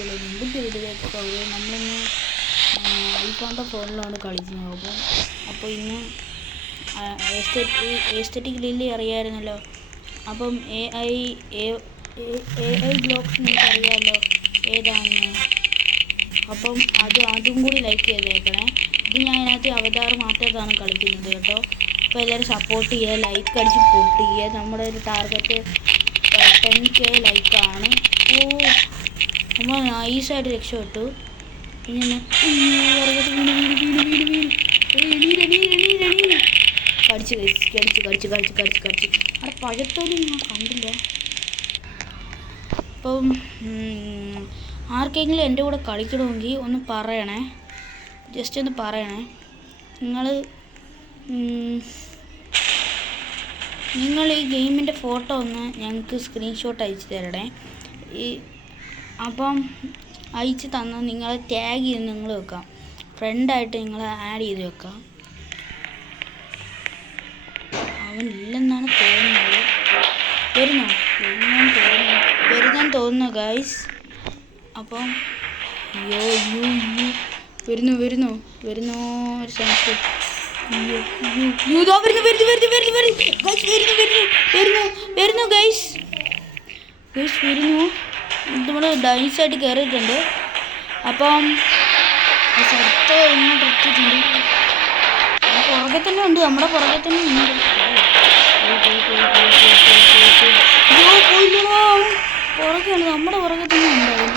കളിച്ചല്ലോ മുമ്പ് ചെയ്തതൊക്കെ നമ്മളിന്ന് ഐഫോണിൻ്റെ ഫോണിലാണ് കളിക്കുന്നത്. അപ്പോൾ ഇന്ന് എസ്തെറ്റിക് ലില്ലി അറിയാമായിരുന്നല്ലോ. അപ്പം എ ഐ ബ്ലോക്സ് നിങ്ങൾക്ക് അറിയാമല്ലോ ഏതാണെന്ന്. അപ്പം അതും കൂടി ലൈക്ക് ചെയ്തേക്കണേ. ഇത് ഞാൻ അതിനകത്ത് അവതാർ മാറ്റാതാണ് കളിക്കുന്നത് കേട്ടോ. അപ്പോൾ എല്ലാവരും സപ്പോർട്ട് ചെയ്യുക, ലൈക്ക് അടിച്ച് പൊട്ടിക്കുക. നമ്മുടെ ഒരു ടാർഗറ്റ് 10K ലൈക്കാണ്. നമ്മൾ നൈസായിട്ട് രക്ഷപ്പെട്ടു. പിന്നെ കടിച്ച് അവിടെ പഴത്തോലും ഞാൻ കണ്ടില്ല. അപ്പം ആർക്കെങ്കിലും എൻ്റെ കൂടെ കളിക്കണമെങ്കിൽ ഒന്ന് പറയണേ, ജസ്റ്റ് ഒന്ന് പറയണേ. നിങ്ങൾ ഈ ഗെയിമിൻ്റെ ഫോട്ടോ ഒന്ന് ഞങ്ങൾക്ക് സ്ക്രീൻഷോട്ട് അയച്ചു തരണേ. അപ്പം അയച്ചു തന്നാൽ നിങ്ങളെ ടാഗ് ചെയ്ത് നിങ്ങൾ വെക്കാം, ഫ്രണ്ടായിട്ട് നിങ്ങൾ ആഡ് ചെയ്ത് വെക്കാം. അവനില്ലെന്നാണ് തോന്നുന്നത്. വരുന്നെന്ന് തോന്നുന്നു ഗൈസ്. അപ്പം വരുന്നു ഒരു സംശയം. വരുന്നു ഗൈസ്. നമ്മൾ ഡൈസായിട്ട് കയറിയിട്ടുണ്ട്. അപ്പം സ്ഥലത്ത് ഇങ്ങോട്ട് എത്തിയിട്ടുണ്ട്. പുറകെ തന്നെ ഉണ്ട്, നമ്മുടെ പുറകെ തന്നെ ഉണ്ട്. പുറകെയാണ്, നമ്മുടെ പുറകെ തന്നെ ഉണ്ടാവും.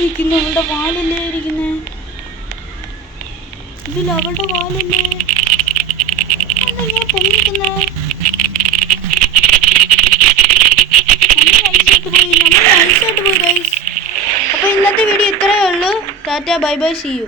നിൽക്കുന്നു അവളുടെ വാലല്ലേ ഇരിക്കുന്നേ. ഇതിൽ അവളുടെ വാലല്ലേ പൊങ്ങിക്കുന്നേ. നമ്മൾ നൈസായിട്ട് പോയി ഗൈസ്. അപ്പോൾ ഇന്നത്തെ വീഡിയോ ഇത്രയേ ഉള്ളൂ. Tata, bye bye, see U.